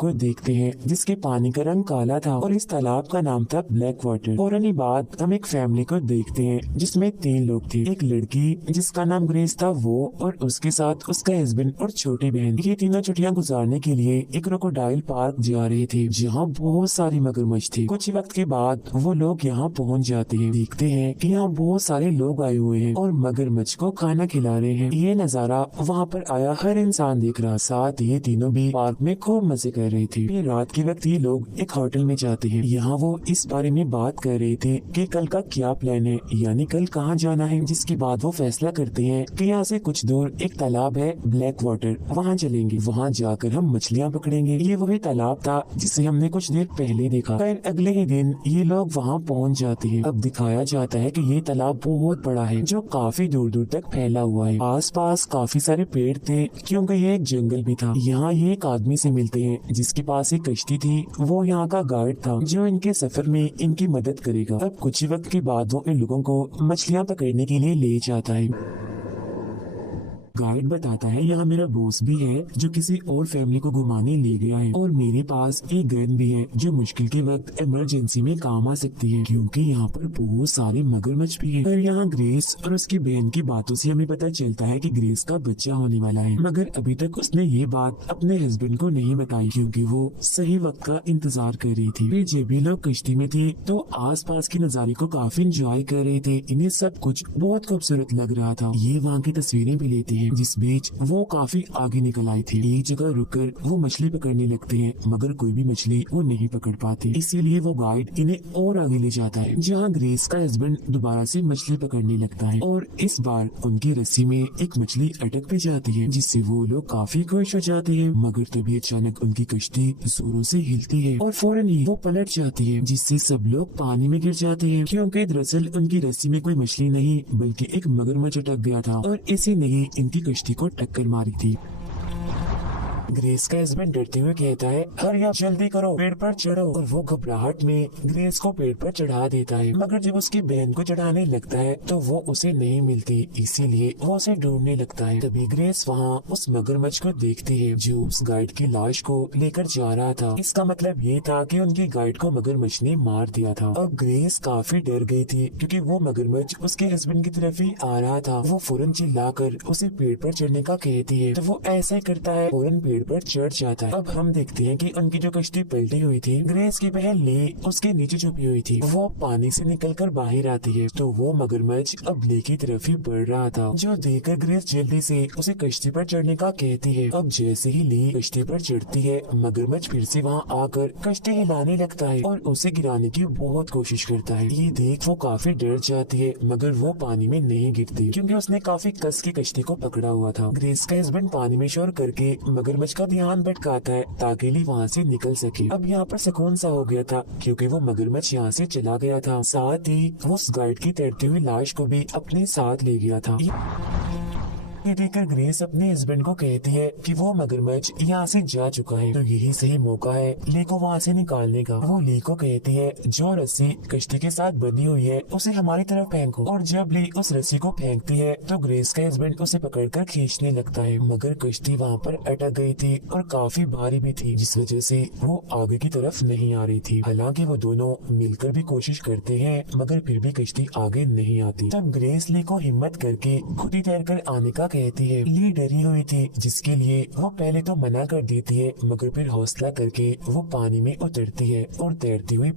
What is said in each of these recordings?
को देखते हैं जिसके पानी का रंग काला था और इस तालाब का नाम था ब्लैक वाटर। फौरन बाद हम एक फैमिली को देखते हैं जिसमें 3 लोग थे। एक लड़की जिसका नाम ग्रेस था वो और उसके साथ उसका हस्बैंड और छोटी बहन। ये तीनों छुट्टियां गुजारने के लिए एक क्रोकोडाइल पार्क जा रहे थे जहाँ बहुत सारी मगरमच्छ थी। कुछ वक्त के बाद वो लोग यहाँ पहुँच जाते हैं। देखते हैं कि यहाँ बहुत सारे लोग आए हुए हैं और मगरमच्छ को खाना खिला रहे हैं। ये नजारा वहाँ पर आया हर इंसान देख रहा। साथ ये तीनों भी पार्क में खूब मजे कर रहे थे। फिर रात के वक्त ये लोग एक होटल में जाते हैं। यहाँ वो इस बारे में बात कर रहे थे कि कल का क्या प्लान है, यानी कल कहाँ जाना है। जिसके बाद वो फैसला करते हैं कि यहाँ से कुछ दूर एक तालाब है ब्लैक वाटर, वहाँ चलेंगे। वहाँ जाकर हम मछलियाँ पकड़ेंगे। ये वही तालाब था जिसे हमने कुछ देर पहले देखा। फिर अगले ही दिन ये लोग वहाँ पहुँच जाते हैं। अब दिखाया जाता है कि ये तालाब बहुत बड़ा है जो काफी दूर दूर तक फैला हुआ है। आस पास काफी सारे पेड़ थे क्योंकि ये एक जंगल भी था। यहाँ ये एक आदमी से मिलते हैं जिसके पास एक कश्ती थी। वो यहाँ का गाइड था जो इनके सफर में इनकी मदद करेगा। अब कुछ वक्त के बाद वो इन लोगों को मछलियाँ पकड़ने के लिए ले जाता है। गाइड बताता है यहाँ मेरा बॉस भी है जो किसी और फैमिली को घुमाने ले गया है और मेरे पास एक गन भी है जो मुश्किल के वक्त इमरजेंसी में काम आ सकती है क्योंकि यहाँ पर बहुत सारे मगरमच्छ भी हैं। और यहाँ ग्रेस और उसकी बहन की बातों से हमें पता चलता है कि ग्रेस का बच्चा होने वाला है, मगर अभी तक उसने ये बात अपने हस्बैंड को नहीं बताई क्योंकि वो सही वक्त का इंतजार कर रही थी। फिर जब भी लोग कश्ती में थे तो आस पास के नजारे को काफी इंजॉय कर रहे थे। इन्हें सब कुछ बहुत खूबसूरत लग रहा था। ये वहाँ की तस्वीरें भी लेते हैं। जिस बीच वो काफी आगे निकल आई थी। एक जगह रुककर वो मछली पकड़ने लगते हैं मगर कोई भी मछली वो नहीं पकड़ पाते। इसीलिए वो गाइड इन्हें और आगे ले जाता है जहाँ ग्रेस का हस्बैंड दोबारा से मछली पकड़ने लगता है और इस बार उनकी रस्सी में एक मछली अटक भी जाती है जिससे वो लोग काफी खुश हो जाते हैं। मगर तभी अचानक उनकी कश्ती जोरों से हिलती है और फौरन ही वो पलट जाती है जिससे सब लोग पानी में गिर जाते हैं क्योंकि दरअसल उनकी रस्सी में कोई मछली नहीं बल्कि एक मगरमच्छ अटक गया था और इसी ने ही इनकी कश्ती को टक्कर मारी थी। ग्रेस का हस्बैंड डरते हुए कहता है हरी आप जल्दी करो, पेड़ पर चढ़ो। और वो घबराहट में ग्रेस को पेड़ पर चढ़ा देता है मगर जब उसकी बहन को चढ़ाने लगता है तो वो उसे नहीं मिलती, इसीलिए वो उसे ढूंढने लगता है। तभी ग्रेस वहाँ उस मगरमच्छ को देखती है जो उस गाइड की लाश को लेकर जा रहा था। इसका मतलब ये था कि उनकी गाइड को मगरमच्छ ने मार दिया था। अब ग्रेस काफी डर गई थी क्योंकि वो मगरमच्छ उसके हस्बैंड की तरफ ही आ रहा था। वो फौरन चिल्लाकर उसे पेड़ पर चढ़ने का कहती है तो वो ऐसा ही करता है, फौरन पेड़ पर चढ़ जाता है। अब हम देखते हैं कि उनकी जो कश्ती पलटी हुई थी ग्रेस की बहन ले उसके नीचे छुपी हुई थी। वो पानी से निकलकर बाहर आती है तो वो मगरमच्छ अब ले की तरफ ही बढ़ रहा था जो देखकर ग्रेस जल्दी से उसे कश्ती पर चढ़ने का कहती है। अब जैसे ही ली कश्ती पर चढ़ती है मगरमच्छ फिर से वहाँ आकर कश्ती हिलाने लगता है और उसे गिराने की बहुत कोशिश करता है। ये देख वो काफी डर जाती है मगर वो पानी में नहीं गिरती क्योंकि उसने काफी कस की कश्ती को पकड़ा हुआ था। ग्रेस का हस्बैंड पानी में शोर करके मगरमच्छ का ध्यान भटकाता है ताकि ली वहाँ से निकल सके। अब यहाँ पर सुकून सा हो गया था क्योंकि वो मगरमच्छ यहाँ से चला गया था। साथ ही वो उस गाइड की तैरती हुई लाश को भी अपने साथ ले गया था। ये देखकर ग्रेस अपने हस्बैंड को कहती है कि वो मगरमच्छ यहाँ से जा चुका है तो यही सही मौका है ली को वहाँ से निकालने का। वो ली को कहती है जो रस्सी कश्ती के साथ बंधी हुई है उसे हमारी तरफ फेंको। और जब ली उस रस्सी को फेंकती है तो ग्रेस का हस्बैंड उसे पकड़कर खींचने लगता है मगर कश्ती वहाँ पर अटक गई थी और काफी भारी भी थी जिस वजह से वो आगे की तरफ नहीं आ रही थी। हालांकि वो दोनों मिलकर भी कोशिश करते हैं मगर फिर भी कश्ती आगे नहीं आती। तब ग्रेस ली को हिम्मत करके खुद ही तैर कर आने का कहती है। ली डरी हुई थी जिसके लिए वो पहले तो मना कर देती है मगर फिर हौसला करके वो पानी में उतरती है और तैरती हुई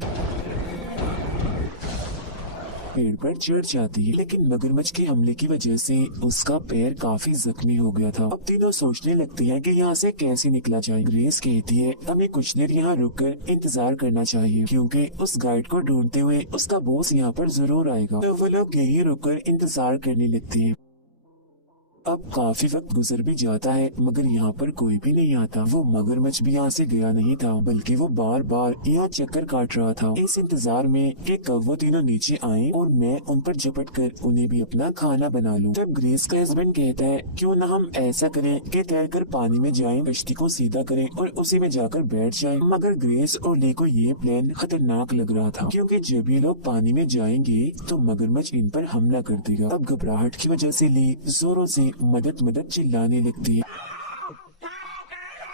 पेड़ पर चढ़ जाती है। लेकिन मगरमच्छ के हमले की वजह से उसका पैर काफी जख्मी हो गया था। अब तीनों सोचने लगती हैं कि यहाँ से कैसे निकला जाए। ग्रेस कहती है हमें कुछ देर यहाँ रुककर इंतजार करना चाहिए क्योंकि उस गाइड को ढूंढते हुए उसका बॉस यहाँ पर जरूर आएगा। तो वो लोग यही रुककर इंतजार करने लगते हैं। अब काफी वक्त गुजर भी जाता है मगर यहाँ पर कोई भी नहीं आता। वो मगरमच्छ भी यहाँ से गया नहीं था बल्कि वो बार बार यहाँ चक्कर काट रहा था इस इंतजार में कि कब वो तीनों नीचे आए और मैं उन पर झपट कर उन्हें भी अपना खाना बना लूं। तब ग्रेस का हस्बैंड कहता है क्यों न हम ऐसा करें कि तैरकर पानी में जाएं, कश्ती को सीधा करें और उसी में जाकर बैठ जाएं। मगर ग्रेस और ली को ये प्लान खतरनाक लग रहा था क्योंकि जब ये लोग पानी में जाएंगे तो मगरमच्छ इन पर हमला कर देगा। अब घबराहट की वजह से ली जोरों से मदद मदद चिल्लाने लगती है।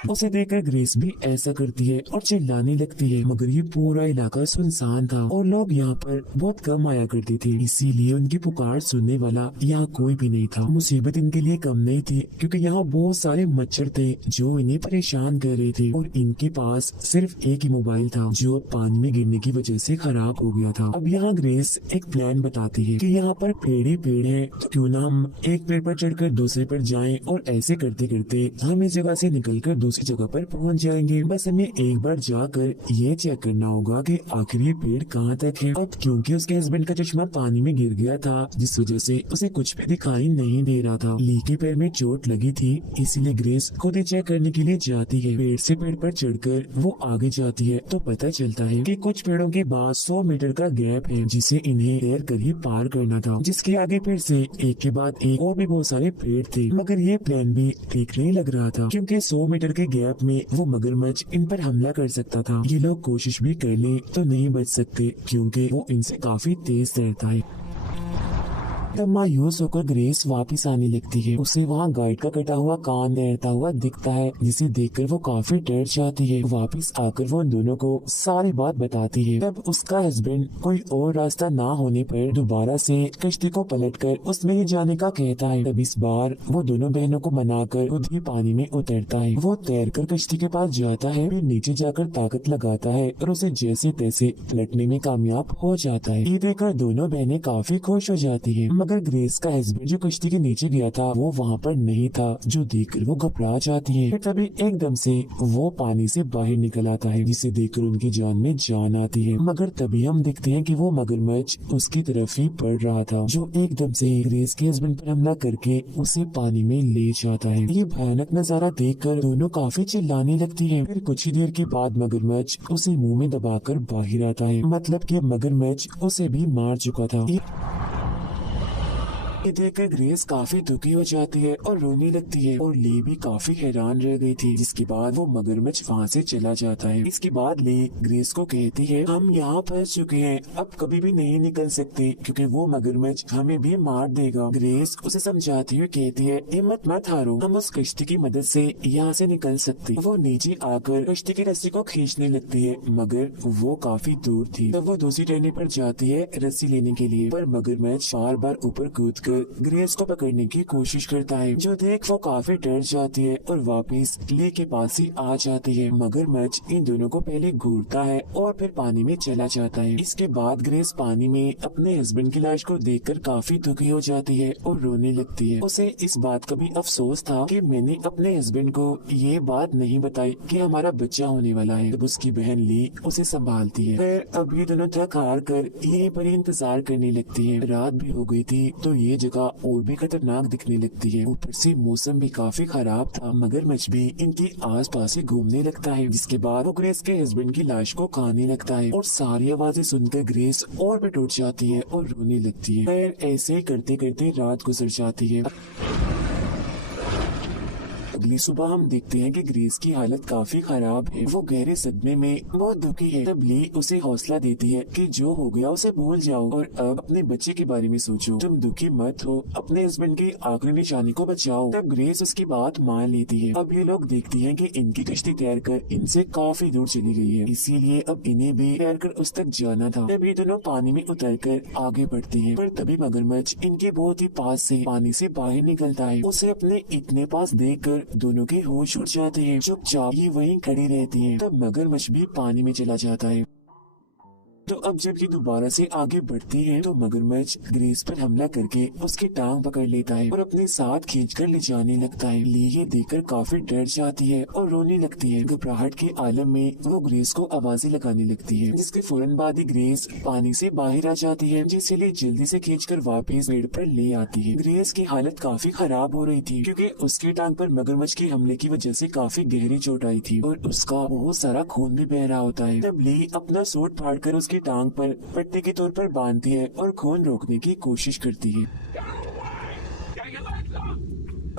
उसे देखकर ग्रेस भी ऐसा करती है और चिल्लाने लगती है, मगर ये पूरा इलाका सुनसान था और लोग यहाँ पर बहुत कम आया करते थे, इसीलिए उनकी पुकार सुनने वाला यहाँ कोई भी नहीं था। मुसीबत इनके लिए कम नहीं थी क्योंकि यहाँ बहुत सारे मच्छर थे जो इन्हें परेशान कर रहे थे और इनके पास सिर्फ एक ही मोबाइल था जो पानी में गिरने की वजह से खराब हो गया था। अब यहाँ ग्रेस एक प्लान बताती है कि यहाँ पर पेड़ ही पेड़ है, तो क्यों ना हम एक पेड़ पर चढ़कर दूसरे पर जाएं और ऐसे करते करते हम इस जगह से निकलकर दूसरी जगह पर पहुंच जाएंगे। बस हमें एक बार जाकर ये चेक करना होगा कि आखिर ये पेड़ कहाँ तक है। अब क्योंकि उसके हस्बैंड का चश्मा पानी में गिर गया था जिस वजह से उसे कुछ भी दिखाई नहीं दे रहा था, ली के पैर में चोट लगी थी, इसीलिए ग्रेस खुद ही चेक करने के लिए जाती है। पेड़ से पेड़ पर चढ़कर वो आगे जाती है तो पता चलता है कि कुछ पेड़ों के बाद 100 मीटर का गैप है जिसे इन्हें तैर कर ही पार करना था, जिसके आगे फिर से एक के बाद एक और भी बहुत सारे पेड़ थे। मगर ये प्लान भी ठीक नहीं लग रहा था क्योंकि 100 मीटर के गैप में वो मगरमच्छ इन पर हमला कर सकता था। ये लोग कोशिश भी कर ले तो नहीं बच सकते क्योंकि वो इनसे काफी तेज तैरता है। तब मायूस होकर ग्रेस वापस आने लगती है। उसे वहाँ गाइड का कटा हुआ कान तैरता हुआ दिखता है जिसे देखकर वो काफी डर जाती है। वापस आकर वो उन दोनों को सारी बात बताती है। तब उसका हस्बैंड कोई और रास्ता ना होने पर दोबारा से कश्ती को पलटकर उसमें ही जाने का कहता है। तब इस बार वो दोनों बहनों को मनाकर खुद ही पानी में उतरता है। वो तैरकर कश्ती के पास जाता है, फिर नीचे जाकर ताकत लगाता है और उसे जैसे तैसे पलटने में कामयाब हो जाता है। ये देखकर दोनों बहनें काफी खुश हो जाती है, मगर ग्रेस का हस्बैंड जो कश्ती के नीचे गया था वो वहाँ पर नहीं था, जो देखकर वो घबरा जाती है। फिर तभी एकदम से वो पानी से बाहर निकल आता है जिसे देखकर उनकी जान में जान आती है। मगर तभी हम देखते हैं कि वो मगरमच्छ उसकी तरफ ही बढ़ रहा था जो एकदम से ग्रेस के हस्बैंड पर हमला करके उसे पानी में ले जाता है। ये भयानक नजारा देखकर दोनों काफी चिल्लाने लगती है। फिर कुछ ही देर के बाद मगरमच्छ उसे मुंह में दबाकर बाहर आता है, मतलब कि मगरमच्छ उसे भी मार चुका था। ये देखकर ग्रेस काफी दुखी हो जाती है और रोने लगती है और ली भी काफी हैरान रह गई थी, जिसके बाद वो मगरमच्छ वहाँ से चला जाता है। इसके बाद ली ग्रेस को कहती है, हम यहाँ फंस चुके हैं, अब कभी भी नहीं निकल सकते क्योंकि वो मगरमच्छ हमें भी मार देगा। ग्रेस उसे समझाती हुई कहती है, हिम्मत मत हारो, हम उस कश्ती की मदद से यहाँ से निकल सकते। वो नीचे आकर कश्ती की रस्सी को खींचने लगती है, मगर वो काफी दूर थी। तब वो दूसरी टहनी पर जाती है रस्सी लेने के लिए, पर मगरमच्छ बार बार ऊपर कूद ग्रेस को पकड़ने की कोशिश करता है, जो देख वो काफी डर जाती है और वापस ली के पास ही आ जाती है। मगरमच्छ इन दोनों को पहले घूरता है और फिर पानी में चला जाता है। इसके बाद ग्रेस पानी में अपने हस्बैंड की लाश को देखकर काफी दुखी हो जाती है और रोने लगती है। उसे इस बात का भी अफसोस था कि मैंने अपने हस्बैंड को ये बात नहीं बताई कि हमारा बच्चा होने वाला है। तब उसकी बहन ली उसे संभालती है। फिर अभी दोनों थक हार कर यहीं पर इंतजार करने लगती है। रात भी हो गई थी तो ये जगह और भी खतरनाक दिखने लगती है। ऊपर से मौसम भी काफी खराब था। मगरमच्छ भी इनके आस पास ही घूमने लगता है, जिसके बाद वो ग्रेस के हस्बैंड की लाश को खाने लगता है और सारी आवाजें सुनकर ग्रेस और भी टूट जाती है और रोने लगती है। फिर ऐसे ही करते करते रात गुजर जाती है। अगली सुबह हम देखते हैं कि ग्रेस की हालत काफी खराब है। वो गहरे सदमे में बहुत दुखी है। तब ली उसे हौसला देती है कि जो हो गया उसे भूल जाओ और अब अपने बच्चे के बारे में सोचो। तुम दुखी मत हो, अपने हस्बैंड की आखिरी निशानी को बचाओ। तब ग्रेस उसकी बात मान लेती है। अब ये लोग देखती हैं कि इनकी कश्ती तैर कर इनसे काफी दूर चली गई है, इसीलिए अब इन्हें भी तैर कर उस तक जाना था। तब ये दोनों पानी में उतर कर आगे बढ़ती है, पर तभी मगरमच्छ इनके बहुत ही पास से पानी से बाहर निकलता है। उसे अपने इतने पास देखकर दोनों के होश उड़ जाते हैं। चुपचाप ये वहीं खड़ी रहती है। तब मगरमच्छ भी पानी में चला जाता है। तो अब जब ये दोबारा से आगे बढ़ती है तो मगरमच्छ ग्रेस पर हमला करके उसकी टांग पकड़ लेता है और अपने साथ खींचकर ले जाने लगता है। ली ये देखकर काफी डर जाती है और रोने लगती है। घबराहट के आलम में वो ग्रेस को आवाजें लगाने लगती है, जिसके फौरन बाद ही ग्रेस पानी से बाहर आ जाती है, जिसे ली जल्दी से खींचकर वापस पेड़ पर ले आती है। ग्रेस की हालत काफी खराब हो रही थी क्योंकि उसकी टांग पर मगरमच्छ के हमले की वजह से काफी गहरी चोट आई थी और उसका बहुत सारा खून भी बह रहा होता है। तब ली अपना सूट फाड़कर उसकी टांग पर पट्टी के तौर पर बांधती है और खून रोकने की कोशिश करती है।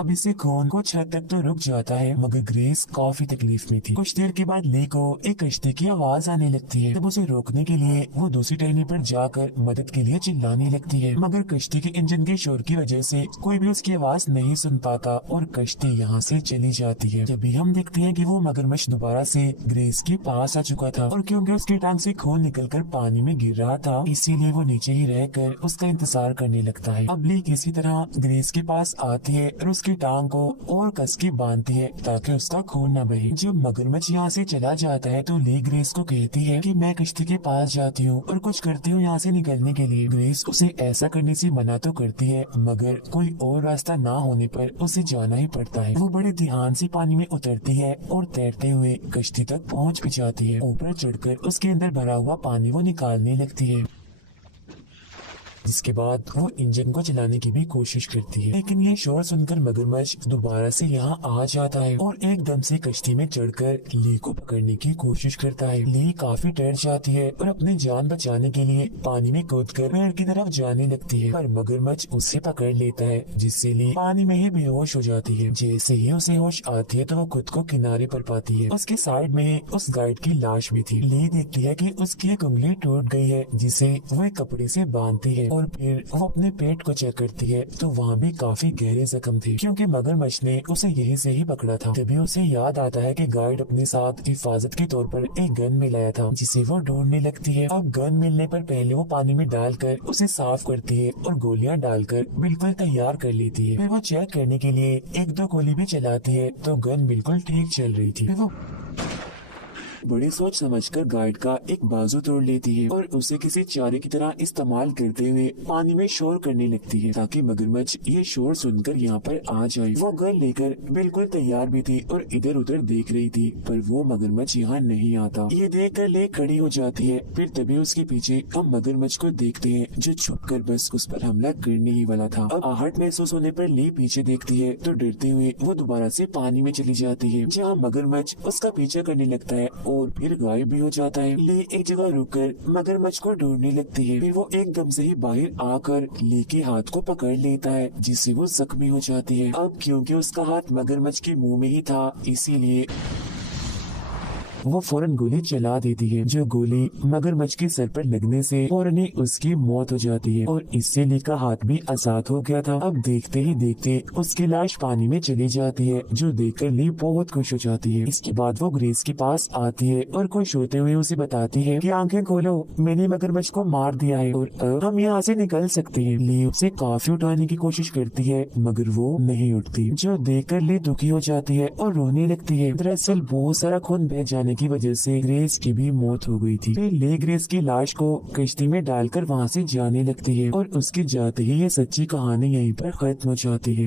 अब इससे खून को छत तक तो रुक जाता है, मगर ग्रेस काफी तकलीफ में थी। कुछ देर के बाद ले को एक कश्ती की आवाज आने लगती है। तब उसे रोकने के लिए वो दूसरी टहनी पर जाकर मदद के लिए चिल्लाने लगती है, मगर कश्ती के इंजन के शोर की वजह से कोई भी उसकी आवाज नहीं सुन पाता और कश्ती यहाँ से चली जाती है। तभी हम देखते हैं कि वो मगरमच्छ दोबारा से ग्रेस के पास आ चुका था, और क्योंकि उसकी टांग से खून निकलकर पानी में गिर रहा था, इसीलिए वो नीचे ही रहकर उसका इंतजार करने लगता है। अब ली किसी तरह ग्रेस के पास आती है और उसकी टांग को और कस के बांधती है ताकि उसका खून न बहे। जब मगरमच्छ यहाँ से चला जाता है तो ली ग्रेस को कहती है कि मैं कश्ती के पास जाती हूँ और कुछ करती हूँ यहाँ से निकलने के लिए। ग्रेस उसे ऐसा करने से मना तो करती है, मगर कोई और रास्ता ना होने पर उसे जाना ही पड़ता है। वो बड़े ध्यान से पानी में उतरती है और तैरते हुए कश्ती तक पहुँच भी जाती है। ऊपर चढ़कर उसके अंदर भरा हुआ पानी वो निकालने लगती है, जिसके बाद वो इंजन को चलाने की भी कोशिश करती है, लेकिन ये शोर सुनकर मगरमच्छ दोबारा से यहाँ आ जाता है और एकदम से कश्ती में चढ़कर ली को पकड़ने की कोशिश करता है। ली काफी डर जाती है और अपनी जान बचाने के लिए पानी में कूदकर पेड़ की तरफ जाने लगती है, पर मगरमच्छ उसे पकड़ लेता है, जिससे ली पानी में ही बेहोश हो जाती है। जैसे ही उसे होश आती है तो वो खुद को किनारे पर पाती है। उसके साइड में उस गाइड की लाश भी थी। ली देखती है कि उसकी एक उंगली टूट गई है, जिसे वो एक कपड़े से बांधती है, और फिर वो अपने पेट को चेक करती है तो वहाँ भी काफी गहरे जख्म थे, क्योंकि मगरमच्छ ने उसे यहीं से ही पकड़ा था। तभी उसे याद आता है कि गाइड अपने साथ हिफाजत के तौर पर एक गन में लाया था, जिसे वो ढूंढने लगती है। अब गन मिलने पर पहले वो पानी में डालकर उसे साफ करती है और गोलियां डालकर बिल्कुल तैयार कर लेती है। फिर वो चेक करने के लिए एक दो गोली भी चलाती है तो गन बिल्कुल ठीक चल रही थी। फिर वो बड़ी सोच समझकर गाइड का एक बाजू तोड़ लेती है और उसे किसी चारे की तरह इस्तेमाल करते हुए पानी में शोर करने लगती है, ताकि मगरमच्छ ये शोर सुनकर यहाँ पर आ जाए। वो गन लेकर बिल्कुल तैयार भी थी और इधर उधर देख रही थी, पर वो मगरमच्छ यहाँ नहीं आता। ये देखकर ले खड़ी हो जाती है। फिर तभी उसके पीछे हम मगरमच्छ को देखते हैं, जो छुपकर बस उस पर हमला करने ही वाला था। अब आहट महसूस होने पर ले पीछे देखती है तो डरते हुए वो दोबारा से पानी में चली जाती है, जहाँ मगरमच्छ उसका पीछा करने लगता है और फिर गायब भी हो जाता है। ली एक जगह रुककर मगरमच्छ को ढूंढने लगती है। फिर वो एकदम से ही बाहर आकर ली के हाथ को पकड़ लेता है, जिससे वो जख्मी हो जाती है। अब क्योंकि उसका हाथ मगरमच्छ के मुंह में ही था, इसीलिए वो फौरन गोली चला देती है, जो गोली मगरमच्छ के सर पर लगने से फौरन ही उसकी मौत हो जाती है और इससे ली का हाथ भी आजाद हो गया था। अब देखते ही देखते उसकी लाश पानी में चली जाती है, जो देखकर ली बहुत खुश हो जाती है। इसके बाद वो ग्रेस के पास आती है और खुश होते हुए उसे बताती है कि आंखें खोलो, मैंने मगरमच्छ को मार दिया है और अब हम यहाँ से निकल सकते हैं। ली उसे काफी उठाने की कोशिश करती है, मगर वो नहीं उठती, जो देखकर ली दुखी हो जाती है और रोने लगती है। दरअसल बहुत सारा खून बह जाने की वजह से ग्रेस की भी मौत हो गई थी। फिर ले ग्रेस की लाश को कश्ती में डालकर वहाँ से जाने लगती है और उसके जाते ही ये सच्ची कहानी यहीं पर खत्म हो जाती है।